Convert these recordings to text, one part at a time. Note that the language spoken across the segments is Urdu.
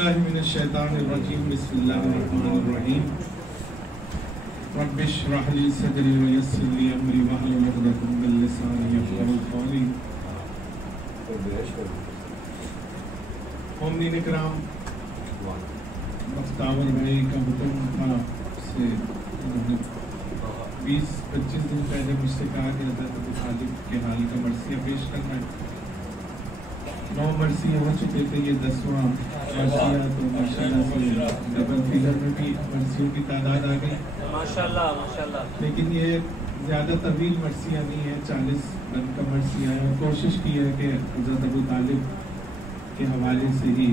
باللہ من الشیطان الرجیم بسم اللہ الرحمن الرحیم رب اشرح لي صدری ویسر لي امری واحلل عقدۃ من لسانی یفقهوا قولی. مومنین اکرام، مفتاور بھائی کا حکم تھا سے 20-25 دن پہلے مجھ سے کہا کہ حضرت ابو طالب کے حال کا مرثیہ پیش کرنا ہے. 9 مرثیے ہو چکے تھے، یہ 10واں مرثیہ، تو ماشاءاللہ سے ڈبل فگر میں بھی مرثیوں کی تعداد آ گئی ماشاءاللہ ماشاءاللہ. لیکن یہ زیادہ طویل مرثیہ نہیں ہے، 40 بند کا مرثیہ ہے، اور کوشش کی ہے کہ حضرت ابو طالب کے حوالے سے ہی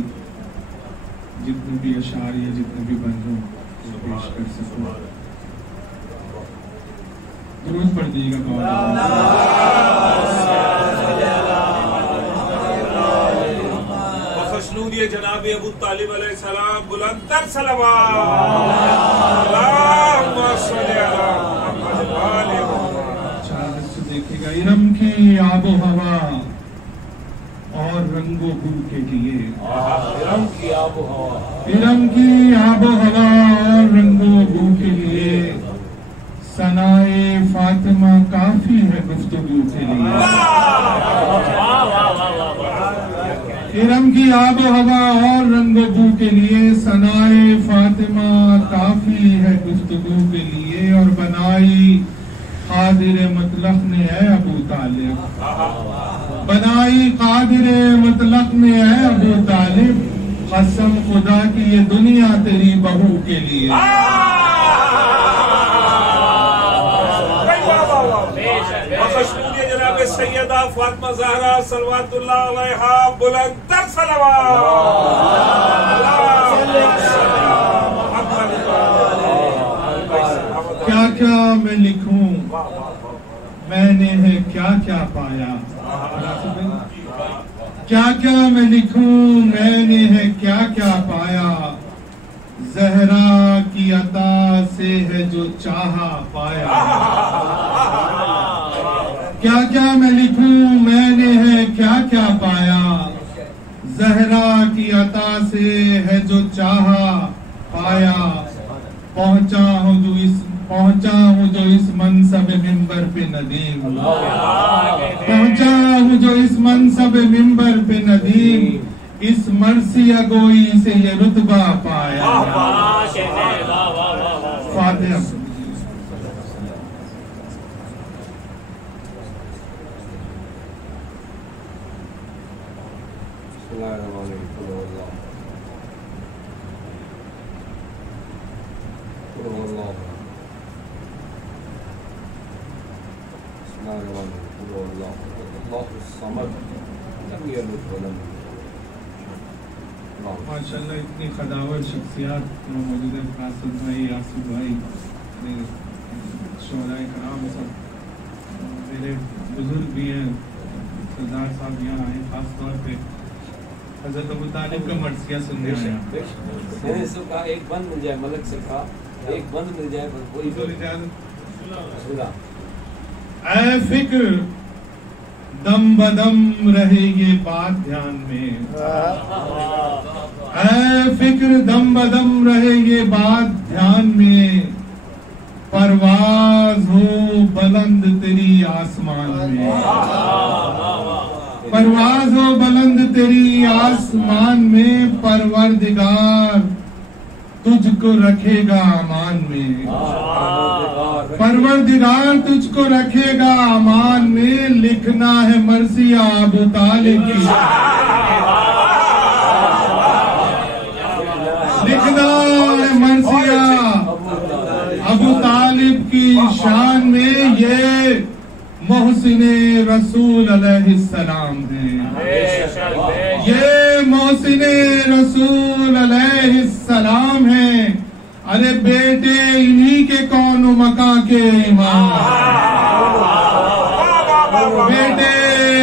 جتنے بھی اشعار یا جتنے بھی بند ہوں وہ پیش کر سکوں. درود پڑھ دیجیے گا. خوشنودی جناب ابو طالب علیہ السلام بلند تر صلوات. اللہم صلی علی محمد وآل محمد. چادر سے دیکھے گا. ارم کی آب و ہوا اور رنگ و بو کے لیے، ارم کی آب و ہوا، ارم کی آب و ہوا اور رنگ و بو کے لیے ثنائے فاطمہ کافی ہے گفتگو کے لیے. ارم کی آب و ہوا اور رنگ و بو کے لیے ثنائے فاطمہ کافی ہے گفتگو کے لیے، اور بنائی قادر مطلق نے ہے ابو طالب، بنائی قادر مطلق نے ہے ابو طالب، قسم خدا کی یہ دنیا تیری بہو کے لیے. خوشنودی جناب سیدہ فاطمہ زہرا صلوات اللہ علیہا بلند تر صلوات. کیا کیا میں لکھوں، میں نے ہے کیا کیا پایا. کیا کیا میں لکھوں، میں نے ہے کیا کیا پایا، زہرا کی عطا سے ہے جو چاہا پایا. کیا کیا میں لکھوں، میں نے ہے کیا کیا پایا، زہرا کی عطا سے ہے جو چاہا پایا. پہنچا ہوں جو اس منصب منبر پہ ندیم، پہنچا ہوں جو اس منصب منبر پہ ندیم، اس مرثیہ گوئی سے یہ رتبہ پایا. فاتحہ. ماشاءاللہ اتنی خداور شخصیات موجود ہیں، قاسم بھائی، آصف بھائی، شہداء کرام، سب میرے بزرگ بھی ہیں. سردار صاحب یہاں آئے خاص طور پہ حضرت ابو طالب کا مرثیہ سننے آیا. ایک بند مل جائے، ملک سے کہا ایک بند مل جائے. اے فکر دم بدم رہے یہ بات دھیان میں، اے فکر دم بدم رہے یہ بات دھیان میں، پرواز ہو بلند تیری آسمان میں، پرواز ہو بلند تیری آسمان میں، پروردگار تجھ کو رکھے گا امان میں، پروردگار تجھ کو رکھے گا امان میں. لکھنا ہے مرثیہ ابو طالب کی، لکھنا ہے مرثیہ ابو طالب کی شان میں. یہ محسن رسول علیہ السلام ہیں، یہ محسن رسول علیہ السلام ہیں. ارے بیٹے انہی کے کون و مکان کے امام ہیں، بیٹے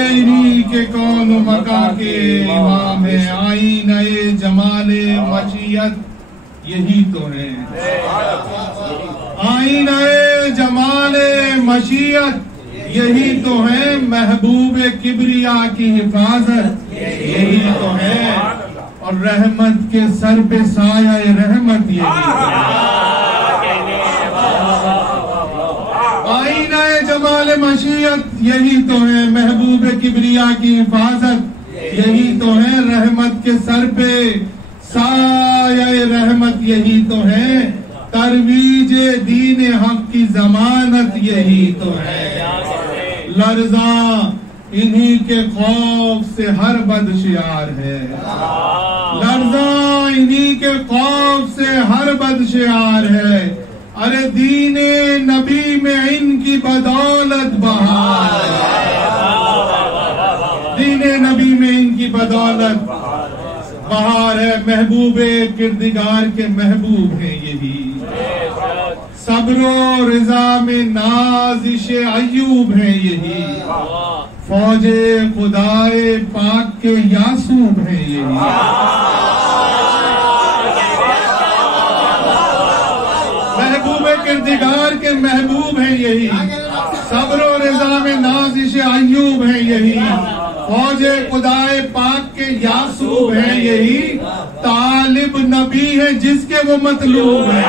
انہی کے کون و مکان کے امام ہیں. آئینہ جمال مشیت یہی تو ہیں، آئینہ جمال مشیت یہی تو ہیں. محبوب کبریا کی حفاظت یہی تو ہے. اور رحمت کے سر پہ سایہ رحمت یہی آئینہ جمال مشیت یہی تو ہے، محبوب کبریا کی حفاظت یہی تو ہے، رحمت کے سر پہ سایہ رحمت یہی تو ہے، ترویج دین حق کی ضمانت یہی تو ہے، لرزاں انہی کے خوف سے ہر بد شعار ہے، لرزاں انہی کے خوف سے ہر بد شعار ہے، ارے دین نبی میں ان کی بدولت بہار ہے، دین نبی میں ان کی بدولت بہار ہے، محبوب کردگار کے محبوب ہیں یہی، صبر و رضا میں نازش ایوب ہیں یہی، فوج خدائے پاک کے یاسوب ہیں یہی، محبوب کردگار کے محبوب ہیں یہی، صبر و رضا میں نازش ایوب ہیں یہی، فوج خدائے پاک کے یاسوب ہیں یہی، طالب نبی ہے جس کے وہ مطلوب ہیں،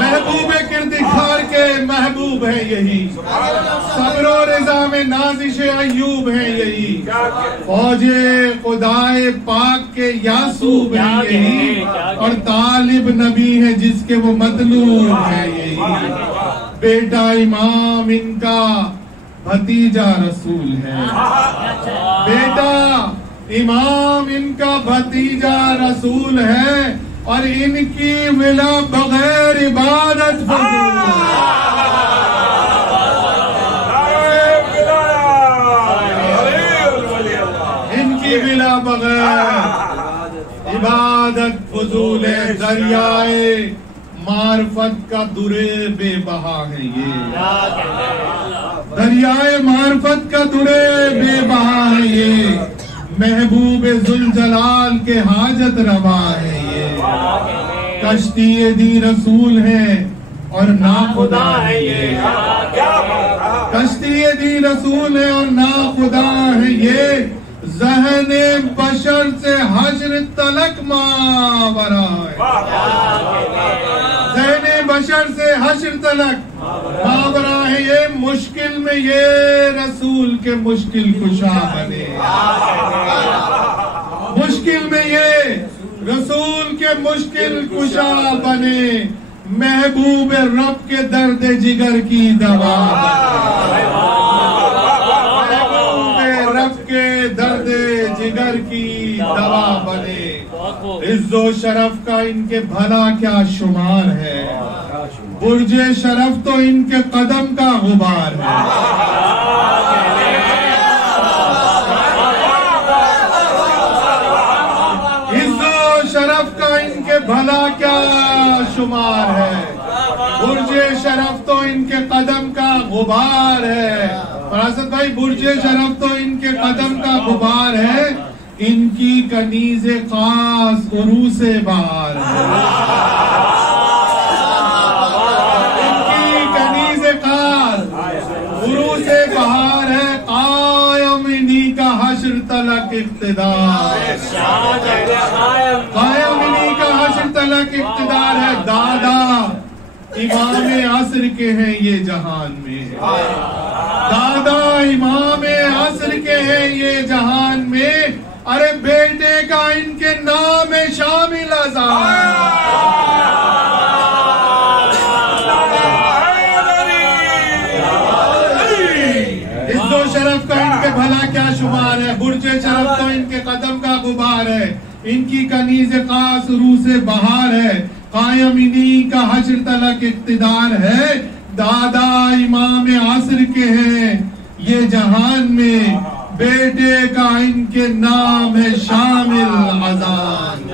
محبوب کردگار کے محبوب ہیں یہی، صبر و رضا میں نازش ایوب ہیں یہی، فوج خدائے پاک کے یاسوب ہیں یہی، اور طالب نبی ہے جس کے وہ مطلوب ہیں یہی، بیٹا امام ان کا بھتیجا رسول ہے، بیٹا امام ان کا بھتیجا رسول ہے، اور ان کی ولا بغیر عبادت فضول ہے، ان کی ولا بغیر عبادت فضول ہے، دریائے معرفت کا درے بے بہا ہے یہ، دریائے معرفت کا درے بے بہا ہے یہ، محبوب ذوالجلال کے حاجت روا ہے یہ، کشتی دی رسول ہے اور نا خدا ہے یہ، کشتی دی رسول ہے اور نا خدا ہے یہ، ذہن بشر سے حشر تلک ماورا ہے، ذہن بشر سے حشر تلک ماورا ہے یہ، مشکل میں یہ رسول کے مشکل کشا بنے، مشکل میں یہ رسول کے مشکل کشا بنے، محبوب رب کے درد جگر کی دوا بنے، محبوب رب کے درد جگر کی دوا بنے، عز و شرف کا ان کے بھلا کیا شمار ہے، برج شرف تو ان کے قدم کا غبار ہے، عز و شرف کا ان کے بھلا کیا شمار ہے، برج شرف تو ان کے قدم کا غبار ہے، فراست بھائی برج شرف تو ان کے قدم کا غبار ہے، ان کی کنیز خاص عروس بہار ہے، ان کی کنیز خاص عروس بہار ہے، قائم انہی کا حشر تلک اقتدار، قائم انہی کا حشر تلک اقتدار ہے، دادا امام عصر کے ہیں یہ جہان میں، دادا امام عصر کے ہیں یہ جہان میں، ارے بیٹے کا ان کے نام شامل اذان، عز و شرف کا ان کے بھلا کیا شمار ہے، برج شرف تو ان کے قدم کا غبار ہے، ان کی کنیز خاص روح سے بہار ہے، قائم انہی کا حشر تلک اقتدار ہے، دادا امام عصر کے ہیں یہ جہان میں، بیٹے کا ان کے نام ہے شامل اذان،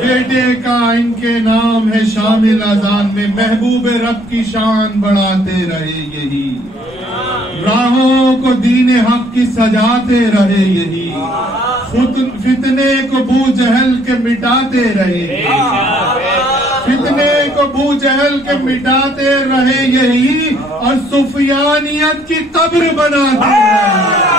بیٹے کا ان کے نام ہے شامل اذان میں، محبوب رب کی شان بڑھاتے رہے یہی، راہوں کو دین حق کی سجاتے رہے یہی، فتنے کو بو جہل کے مٹاتے رہے، فتنے کو بو جہل کے مٹاتے رہے یہی، اور سفیانیت کی قبر بناتے رہے،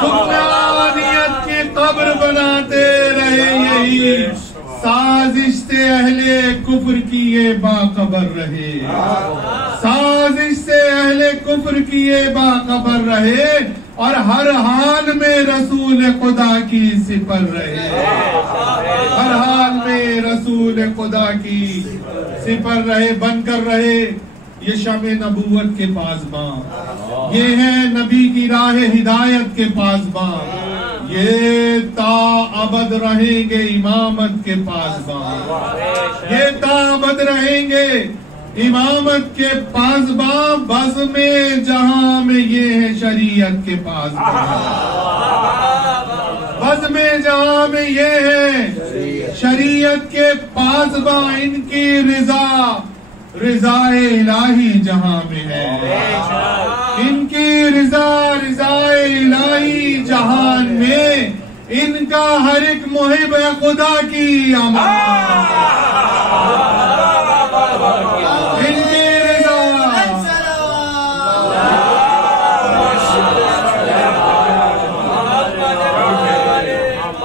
سفیانیت کی قبر بناتے رہے یہی، سازش سے اہل کفر کی یہ باخبر رہے، سازش سے اہل کفر کی یہ باخبر رہے، اور ہر حال میں رسول خدا کی سپر رہے، ہر حال میں رسول خدا کی سپر رہے، بن کر رہے یہ شمع نبوت کے پاسباں، یہ ہے نبی کی راہ ہدایت کے پاسباں، یہ تا ابد رہیں گے امامت کے پاسباں، یہ تا ابد رہیں گے امامت کے پاسباں، بزم جہاں میں یہ ہے شریعت کے پاسباں، بزم جہاں میں یہ ہے شریعت کے پاسباں، ان کی رضا الہی جہاں میں ہے، ان کی رضا الہی جہان میں، ان کا ہر ایک محب خدا کی امان،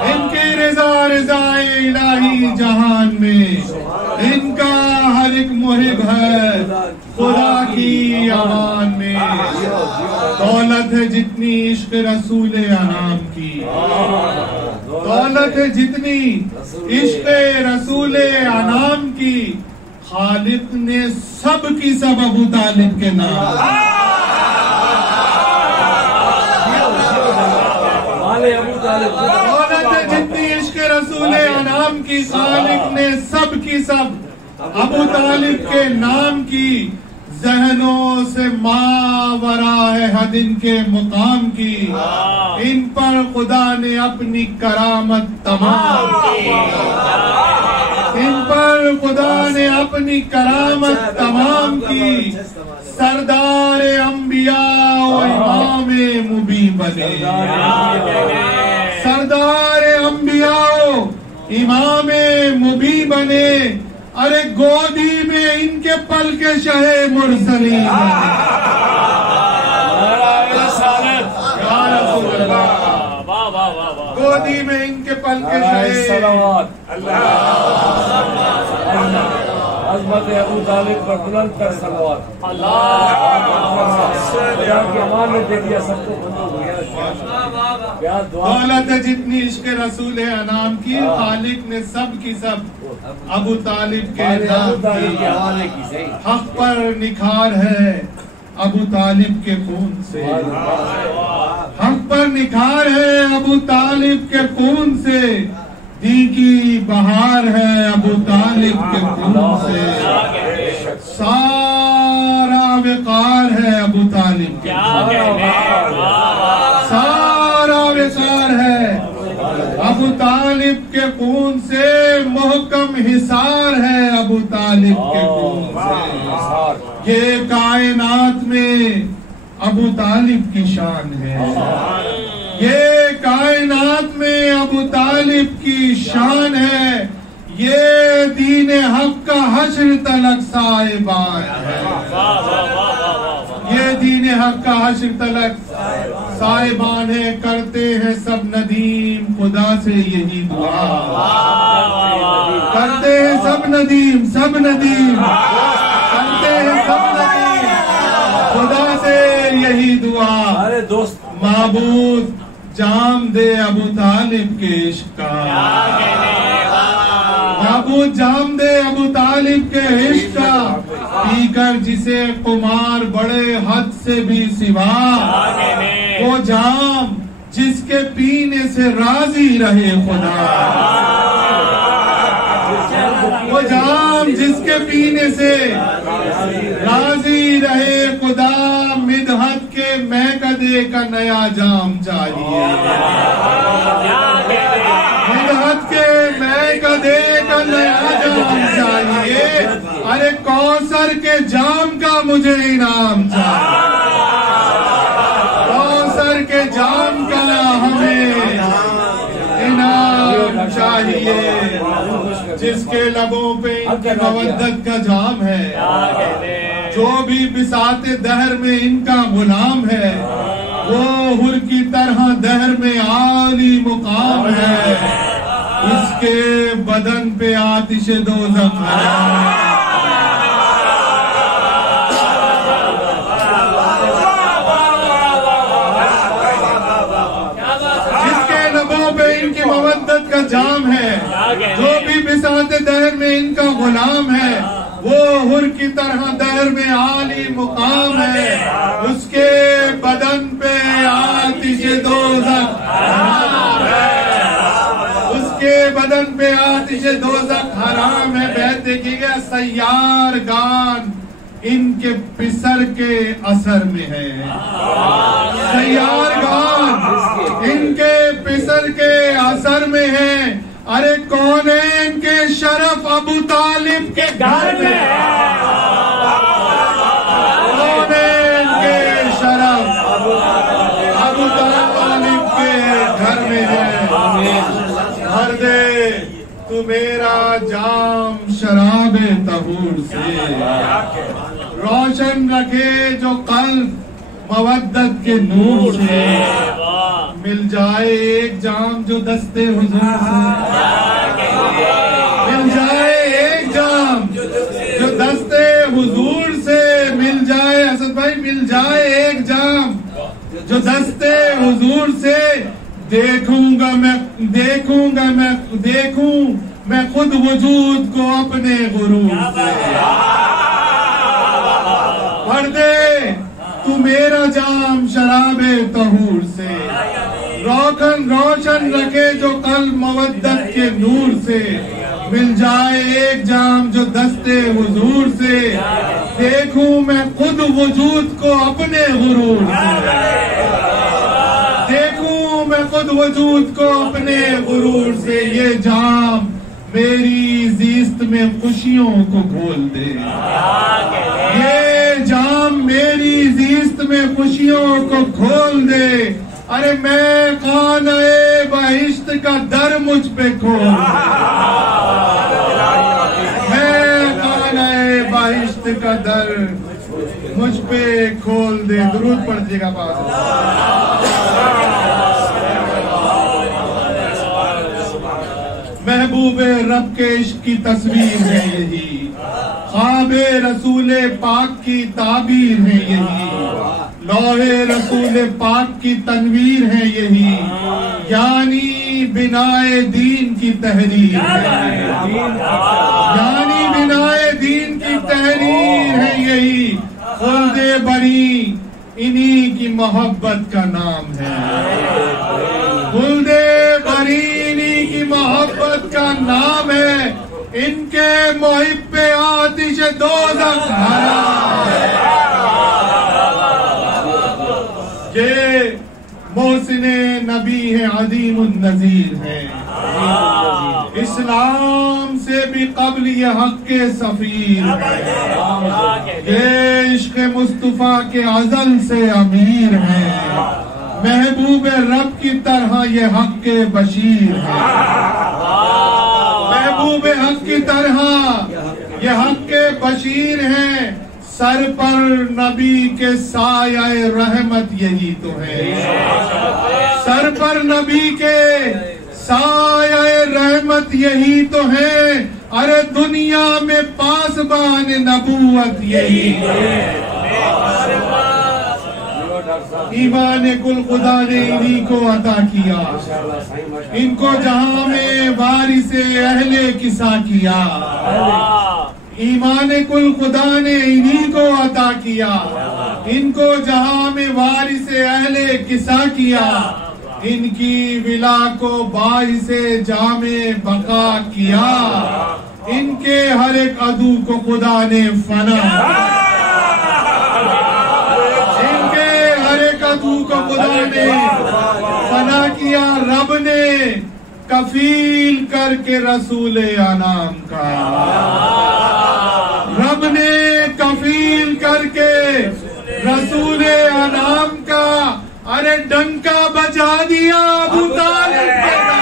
ان کی رضا الہی جہان میں، ان کا ہر ایک محب ہے خدا کی امان میں، دولت ہے جتنی عشق رسول انعام کی، دولت ہے جتنی عشق رسول انعام کی، خالق نے سب کی سب ابو طالب کے نام، دولت ہے جتنی عشق رسول انعام کی، خالق نے سب کی سب ابو طالب کے نام کی، ذہنوں سے ماورا ہے حد ان کے مقام کی، ان پر خدا نے اپنی کرامت تمام کی، ان پر خدا نے اپنی کرامت تمام کی، سردار انبیاء و امام مبین بنے، سردار انبیاء و امام مبین بنے، ارے گودی میں ان کے پل کے شہ مرسلین، گودی میں ان کے پل کے شہ، عظمت ابو طالب پر بلند کر صلوات، دولت جتنی عشق رسول انعام کی، خالق نے سب کی سب ابو طالب کے نام کی، حق پر نکھار ہے ابو طالب کے خون سے، حق پر نکھار ہے ابو طالب کے خون سے، دی کی بہار ہے ابو طالب کے خون سے، سارا وقار ہے ابو طالب کے خون سے، سارا وقار ہے ابو طالب کے خون سے، محکم حصار ہے ابو طالب کے خون سے، یہ کائنات میں ابو طالب کی شان ہے، یہ کائنات میں ابو طالب کی شان ہے، یہ دین حق کا حشر تلک صاحبان ہے، یہ دین حق کا حشر تلک صاحبان ہے، کرتے ہیں سب ندیم خدا سے یہی دعا، کرتے ہیں سب ندیم، سب ندیم کرتے ہیں سب ندیم خدا سے یہی دعا، ارے دوست معبود جام دے ابو طالب کے عشق کا، معبود جام دے ابو طالب کے عشق کا، پی کر جسے قمار بڑے حد سے بھی سوا، وہ جام جس کے پینے سے راضی رہے خدا، وہ جام جس کے پینے سے راضی رہے خدا، مدحت کے میکدے کا نیا جام چاہیے، مدحت کے میکدے کا نیا جام چاہیے، ارے کوثر کے جام کا مجھے انعام چاہیے، کوثر یہ جس کے لبوں پہ ان کی مودت کا جام ہے، جو بھی بساط دہر میں ان کا غلام ہے، وہ حر کی طرح دہر میں عالی مقام ہے، اس کے بدن پہ آتش دوزخ حرام۔ مودت کا جام ہے، جو بھی بساط دہر میں ان کا غلام ہے، وہ حر کی طرح دہر میں عالی مقام ہے، اس کے بدن پہ آتش دوزخ حرام ہے، اس کے بدن پہ آتش دوزخ حرام ہے۔ بیت دیکھیے گا، سیار گان ان کے پسر کے اثر میں ہے، سیار گان ان کے پسر کے اثر میں ہے۔ ارے کون ہے ان کے شرف ابو طالب کے گھر میں ہے، کون ہے ان کے شرف ابو طالب کے گھر میں ہے۔ بھر دے تو میرا جام شراب طہور سے، روشن رکھے جو قلب مودت کے نور سے، مل جائے ایک جام جو دستے حضور سے، مل جائے ایک جام جو دستے حضور سے، مل جائے اسد بھائی، مل جائے ایک جام جو دستے حضور سے، دیکھوں میں خود وجود کو اپنے غرور سے۔ بھر دے تو میرا جام شراب طہور سے، روشن رکھے جو قلب مودت کے نور سے، مل جائے ایک جام جو دستے حضور سے، دیکھوں میں خود وجود کو اپنے غرور سے، دیکھوں میں خود وجود کو اپنے غرور سے۔ یہ جام میری زیست میں خوشیوں کو گھول دے، یہ جام میری زیست میں خوشیوں کو کھول دے۔ ارے میں خانہ بہشت کا در مجھ پہ کھول دے، میں خانہ بہشت کا در مجھ پہ کھول دے۔ درود پڑھیے گا باز۔ محبوب رب کے عشق کی تصویر ہے یہی، خواب رسول پاک کی تعبیر ہے یہی، لوح رسول پاک کی تنویر ہے یہی، یعنی بنائے دین کی تحریر ہے، یعنی بنائے دین کی تحریر ہے یہی، خلد بری انہی کی محبت کا نام ہے، خلد بری انہی کی محبت کا نام ہے، ان کے محب پہ آتش دوزخ حرام ہے۔ یہ محسن نبی ہے، عظیم النظیر ہے، اسلام سے بھی قبل یہ حق کے سفیر ہے، یہ عشق مصطفیٰ کے ازل سے امیر ہے، محبوب رب کی طرح یہ حق کے بشیر ہے، محبوب حق کی طرح یہ حق کے بشیر ہیں، سر پر نبی کے سایہ رحمت یہی تو ہے، سر پر نبی کے سایہ رحمت یہی تو ہے، ارے دنیا میں پاسبان نبوت یہی ہے، ایمان کل خدا نے انہی کو عطا کیا، ان کو جہاں میں وارث اہل کسا کیا، ایمان کل خدا نے انہی کو عطا کیا، ان کو جہاں میں وارث اہل کسا کیا، ان کی ولا کو باعث جامع بقا کیا، ان کے ہر ایک عدو کو خدا نے فنا، ان کے ہر ایک عدو کو خدا نے فنا کیا، رب نے کفیل کر کے رسول انام کا، رب نے کفیل کر کے رسول انام کا، ارے ڈنکا بجا دیا ابو طالب کا،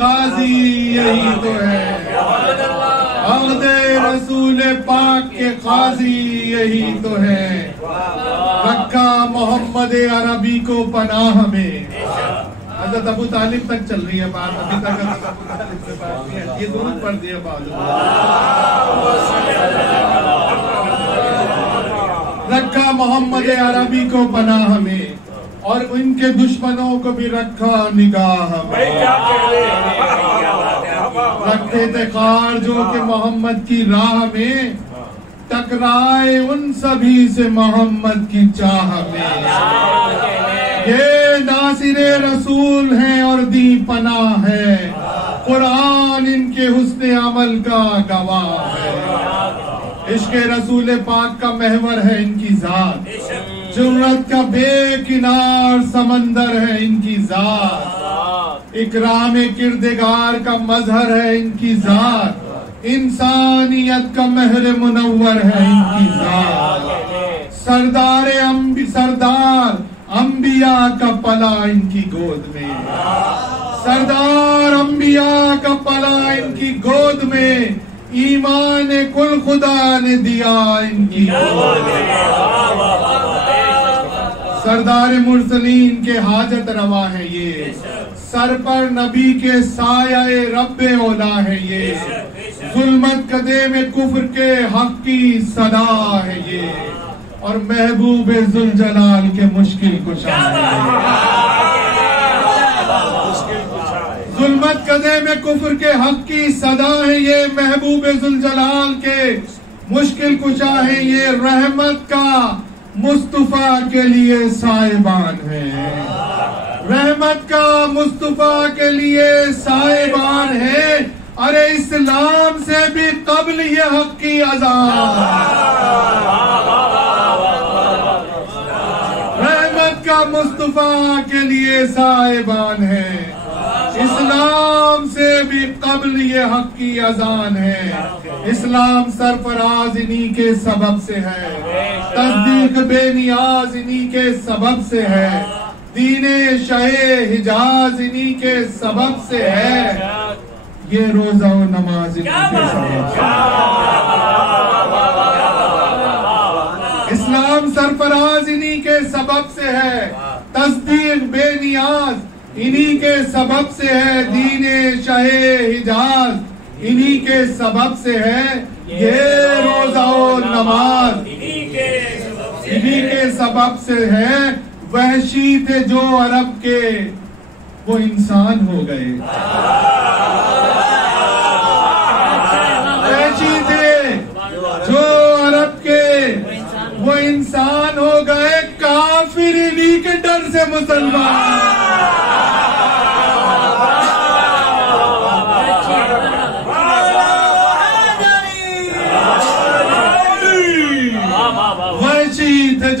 غازی یہی تو ہے، عہد رسول پاک کے قاضی یہی تو ہے، رکھا محمد عربی کو پناہ میں۔ حضرت ابو طالب تک چل رہی ہے بات، ابھی تک حضرت ابو طالب سے بات نہیں ہے، یہ درود پڑھ دیا بعد۔ رکھا محمد عربی کو پناہ میں اور ان کے دشمنوں کو بھی رکھا نگاہ میں۔ رکھتے تھے خار جو کہ محمد کی راہ میں، ٹکرائے ان سبھی سے محمد کی چاہ میں۔ یہ ناصر رسول ہیں اور دی پناہ ہے، قرآن ان کے حسن عمل کا گواہ ہے۔ عشق رسول پاک کا محور ہے ان کی ذات، جرت کا بے کنار سمندر ہے ان کی ذات، اکرام کردگار کا مظہر ہے ان کی ذات، انسانیت کا مہر منور ہے ان کی ذات، سردار انبیاء کا پلا ان کی گود میں، سردار انبیاء کا پلا ان کی گود میں، ایمان کل خدا نے دیا ان کی گود میں۔ سردار مرسلین کے حاجت روا ہے یہ، سر پر نبی کے سایہ رب اولا ہے یہ، ظلمت قدے میں کفر کے حق کی صدا ہے یہ، اور محبوب ذوالجلال کے مشکل کشا ہے۔ ظلمت قدے میں کفر کے حق کی صدا ہے یہ، محبوب ذوالجلال کے مشکل کشا ہے یہ، رحمت کا مصطفیٰ کے لیے سائبان ہے، رحمت کا مصطفیٰ کے لیے سائبان ہے، ارے اسلام سے بھی قبل یہ حق کی اذان، رحمت کا مصطفیٰ کے لیے سائبان ہے، اسلام سے بھی قبل یہ حق کی اذان ہے، اسلام سرفراز انہی کے سبب سے ہے، تصدیق بے نیاز انہی کے سبب سے ہے، دین شہ حجاز انہی کے سبب سے ہے، یہ روزہ و نماز انہی کے سبب سے ہے، اسلام سرفراز انہی کے سبب سے ہے، تصدیق بے نیاز انہی کے سبب سے ہے، دین شہ حجاز انہی کے سبب سے ہے، یہ روزہ و نماز انہی کے سبب سے ہے، وحشی تھے جو عرب کے وہ انسان ہو گئے، وحشی تھے جو عرب کے وہ انسان ہو گئے، کافر انہی کے ڈر سے مسلمان،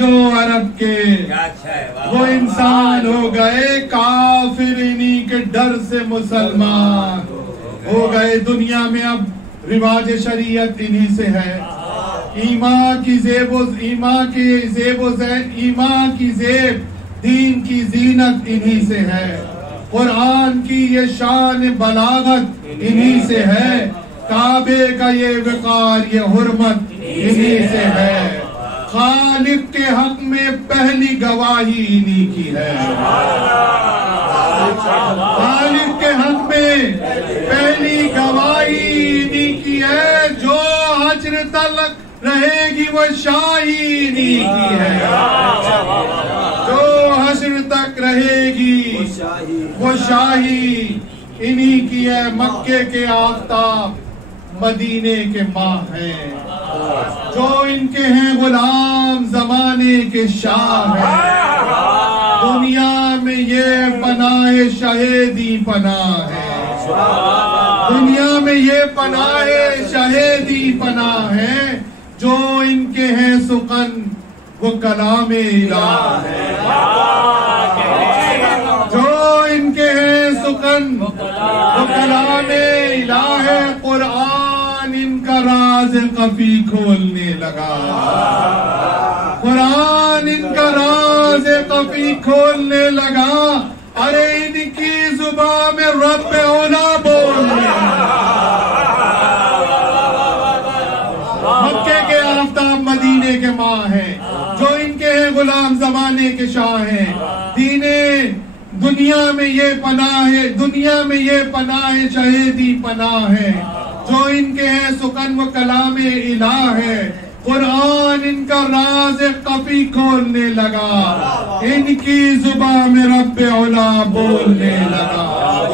جو عرب کے وہ انسان ہو گئے، کافر انہی کے ڈر سے مسلمان ہو گئے۔ دنیا میں اب رواج شریعت انہی سے ہے، ایمان کی زیب دین کی زینت انہی سے ہے، قرآن کی یہ شان بلاغت انہی سے ہے، کعبے کا یہ وقار یہ حرمت انہی سے ہے، خالق کے حق میں پہلی گواہی انہی کی ہے، خالق کے حق میں پہلی گواہی انہی کی ہے، جو حشر تلک رہے گی وہ شاہی انہی کی ہے، جو حشر تک رہے گی وہ شاہی انہی کی ہے، مکے کے آفتاب مدینے کے ماہ ہیں، جو ان کے ہیں غلام زمانے کے شاہ ہیں، دنیا میں یہ پناہ شہیدی پناہ ہے، دنیا میں یہ پناہ شہیدی پناہ ہے، جو ان کے ہیں سخن وہ کلام الہ ہے، جو ان کے ہیں سخن وہ کلام الہ ہے، قرآن ان کا راز خفی کھولنے لگا، قرآن ان کا راز خفی کھولنے لگا، ارے ان کی زبان میں رب اولا بولنے مکے کے آفتاب مدینے کے ماں ہیں، جو ان کے ہیں غلام زمانے کے شاہ ہیں، دین دنیا میں یہ پناہ ہے، دنیا میں یہ پناہ شہیدی پناہ ہے، جو ان کے ہیں سکن و کلام الہ ہے، قرآن ان کا راز خفی کھولنے لگا، ان کی زبان میں رب اولا بولنے لگا۔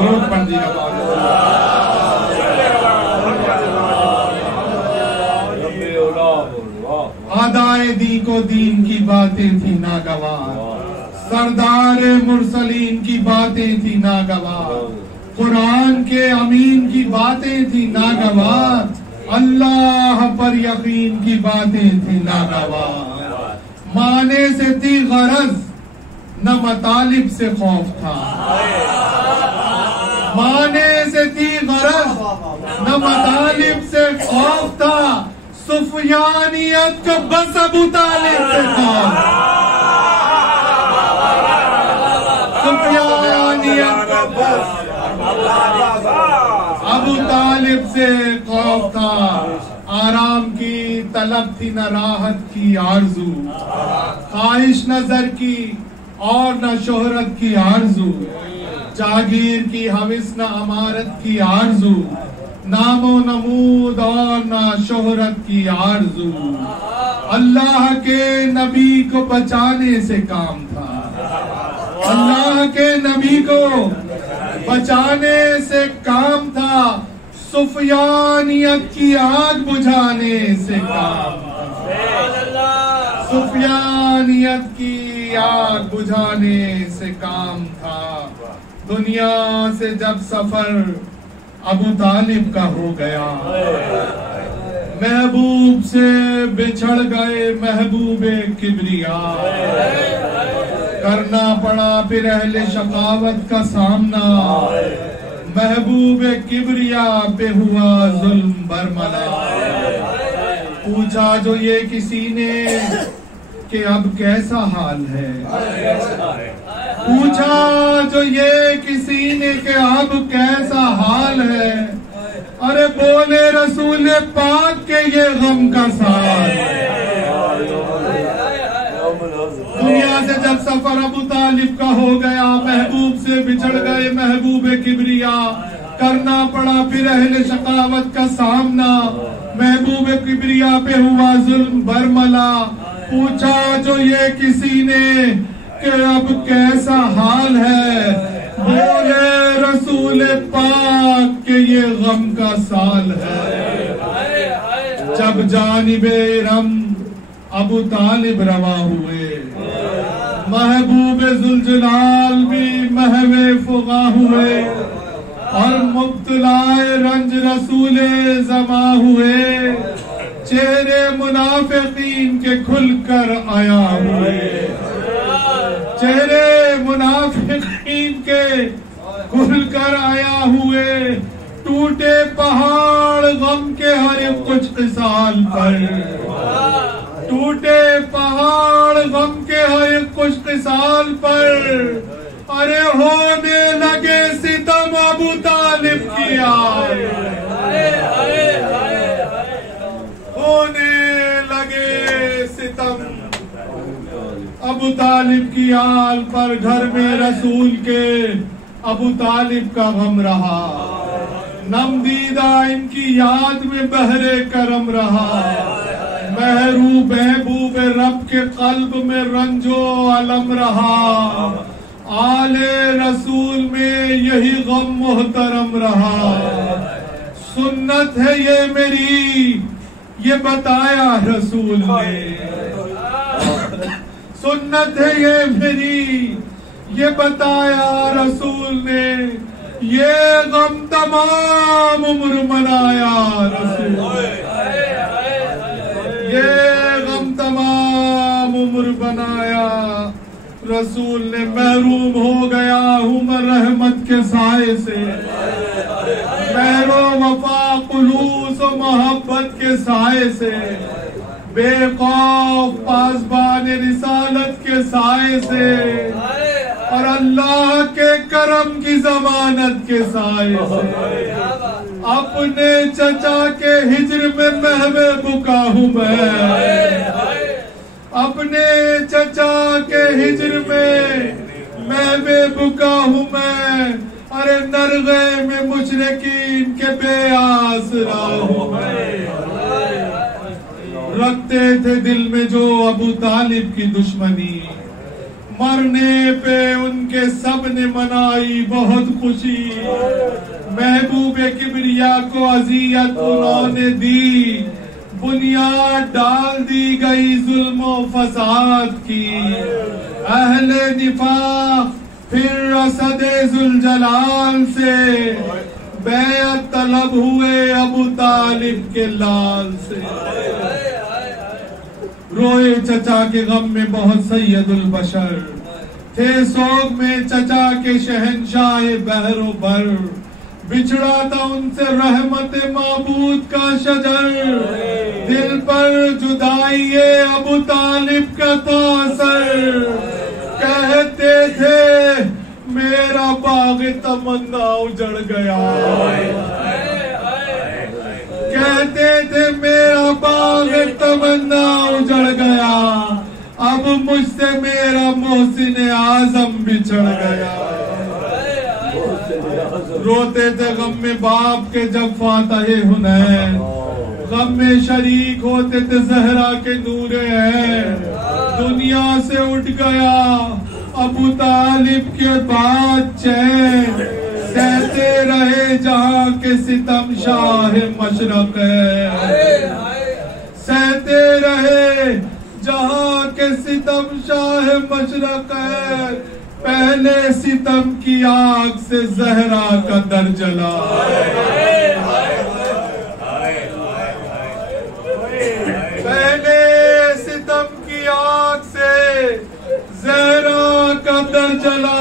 درود پڑھ دیجیے گا۔ آدائے دی کو دین کی باتیں تھی ناگوار، سردار مرسلین کی باتیں تھی ناگوار، قرآن کے امین کی باتیں تھی ناگوار، اللہ پر یقین کی باتیں تھی ناگوار، مانے سے تھی غرض نہ مطالب سے خوف تھا، مانے سے تھی غرض نہ مطالب سے خوف تھا، سفیانیت کا بس ابو طالب سے خوف، سفیانیت کا بس ابو طالب سے خوف تھا، آرام کی طلب تھی نہ راحت کی آرزو، خواہش نہ زر کی اور نہ شہرت کی آرزو، جاگیر کی حوث نہ عمارت کی آرزو، نام و نمود اور نہ شہرت کی آرزو، اللہ کے نبی کو بچانے سے کام تھا، اللہ کے نبی کو بچانے سے کام تھا، سفیانیت کی آگ بجھانے سے کام تھا، سفیانیت کی آگ بجھانے سے کام تھا، دنیا سے جب سفر ابو طالب کا ہو گیا، محبوب سے بچھڑ گئے محبوب کبریا، کرنا پڑا پھر اہل شقاوت کا سامنا، محبوب کبریا پہ ہوا ظلم برملا، پوچھا جو یہ کسی نے کہ اب کیسا حال ہے، پوچھا جو یہ کسی نے کہ اب کیسا حال ہے، ارے بولے رسول پاک کے یہ غم کا سال، دنیا سے جب سفر ابو طالب کا ہو گیا، محبوب سے بچھڑ گئے محبوب کبریا، کرنا پڑا پھر اہل شقاوت کا سامنا، محبوب کبریا پہ ہوا ظلم برملا، پوچھا جو یہ کسی نے کہ اب کیسا حال ہے، بولے رسول پاک کہ یہ غم کا سال ہے، جب جانب ارم ابو طالب رواں ہوئے، محبوب ذوالجلال بھی محو فغاں ہوئے، اور مبتلا رنج رسول زماں ہوئے، چہرے منافقین کے کھل کر آیا ہوئے، چہرے منافقین کے کھل کر آیا ہوئے، ٹوٹے پہاڑ غم کے ہر کچھ قصال پر، ٹوٹے پہاڑ غم کے ہر کچھ قصال پر، ارے ہونے لگے ستم ابو طالب کی آئے، ہونے لگے ستم ابو طالب کی آل پر، گھر میں رسول کے ابو طالب کا غم رہا، نم دیدہ ان کی یاد میں بہرے کرم رہا، محبوب رب کے قلب میں رنج و علم رہا، آل رسول میں یہی غم محترم رہا، سنت ہے یہ میری یہ بتایا رسول نے، سنت ہے یہ میری یہ بتایا رسول نے، یہ غم تمام عمر منایا رسول، یہ غم تمام عمر بنایا رسول نے، محروم ہو گیا ہوں میں رحمت کے سائے سے، مہر و وفا خلوص و محبت کے سائے سے، بے خوف پاسبان رسالت کے سائے سے، اور اللہ کے کرم کی ضمانت کے سائے سے اپنے چچا کے ہجر میں محو بکا ہوں میں، اپنے چچا کے ہجر میں محو بکا ہوں میں، ارے نرغے میں مشرکین کے بے آسرا ہوں میں۔ رکھتے تھے دل میں جو ابو طالب کی دشمنی، مرنے پہ ان کے سب نے منائی بہت خوشی، محبوب کبریا کو اذیت انہوں نے دی، بنیاد ڈال دی گئی ظلم و فساد کی، اہل نفاق پھر اسد ذوالجلال سے بیعت طلب ہوئے ابو طالب کے لال سے۔ روئے چچا کے غم میں بہت سید البشر، تھے سوگ میں چچا کے شہنشاہ بحر و بر، بچھڑا تھا ان سے رحمت معبود کا شجر، دل پر جدائی ابو طالب کا تھا اثر، کہتے تھے میرا باغ تمنا اجڑ گیا، کہتے تھے میرا باغ تمنا اجڑ گیا، اب مجھ سے میرا محسن اعظم بچھڑ گیا۔ روتے تھے غم میں باپ کے جب فاتح حنین، غم میں شریک ہوتے تھے زہرا کے نور عین، دنیا سے اٹھ گیا ابو طالب کے بعد چین، سہتے رہے جہاں کے ستم شاہ مشرق ہے، سہتے رہے جہاں کے ستم شاہ مشرق ہے، پہلے ستم کی آگ سے زہرا کا در جلا، پہلے ستم کی آگ سے زہرا کا در جلا،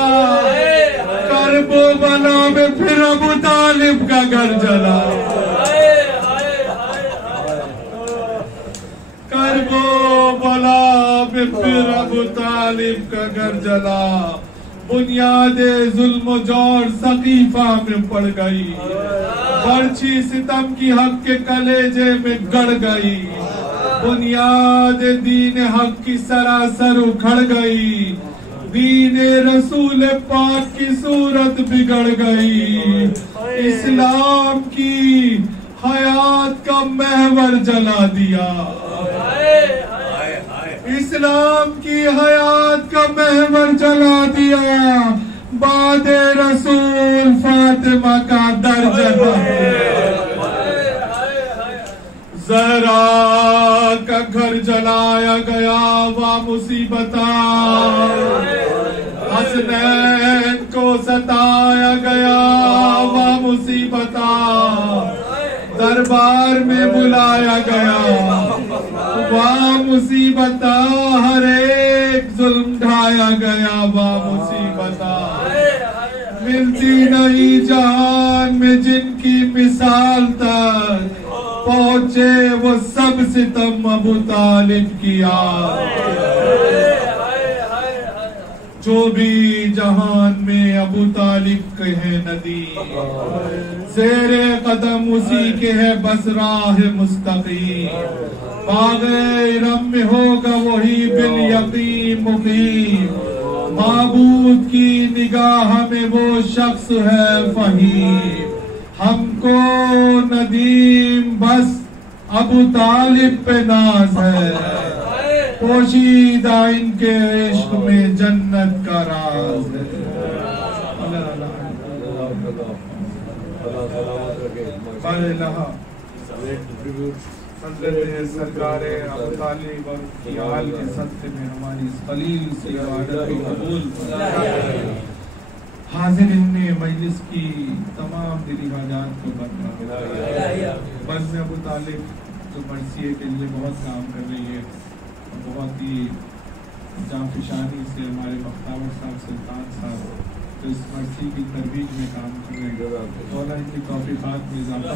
کرب و بلا میں پھر ابو طالب کا گھر جلا، کرب و بلا میں پھر ابو طالب کا گھر جلا، بنیاد ظلم و جور سقیفہ میں پڑ گئی، برچھی ستم کی حق کے کلیجے میں گڑ گئی، بنیاد دین حق کی سراسر اکھڑ گئی، دین رسول پاک کی صورت بگڑ گئی، اسلام کی حیات کا محور جلا دیا، اسلام کی حیات کا محور جلا دیا، بعد رسول فاطمہ کا در جلا دیا، زہرا کا گھر جلایا گیا وا مصیبتہ، حسنین کو ستایا گیا وا مصیبتہ، دربار میں بلایا گیا وا مصیبتہ، ہر ایک ظلم ڈھایا گیا وا مصیبتہ، ملتی نہیں جہان میں جن کی مثال تک، پہنچے وہ سب ستم ابو طالب کی آگ، جو بھی جہان میں ابو طالب کے ہے ندیم، زیر قدم اسی کے ہے بس راہ مستقیم، باغ ارم میں ہوگا وہی بالیقین مقیم، معبود کی نگاہ میں وہ شخص ہے فہیم، ہم کو ندیم بس ابو طالب پہ ناز ہے، پوشیدہ ان کے عشق میں جنت کا راز ہے۔ سرکار ابو طالب اور کی آل کے صدقے میں ہماری اس قلیل سی عبادت کو قبول فرمائے، حاضرین میں مجلس کی تمام دلی حاجات کو فرمائے، بزم ابو طالب جو مرثیے کے لیے بہت کام کر رہی ہے، بہت ہی جانفشانی سے ہمارے بختاور صاحب سلطان صاحب جو اس مرثی کی ترویج میں کام کر رہے ہیں، مولا ان کی توفیقات میں اضافہ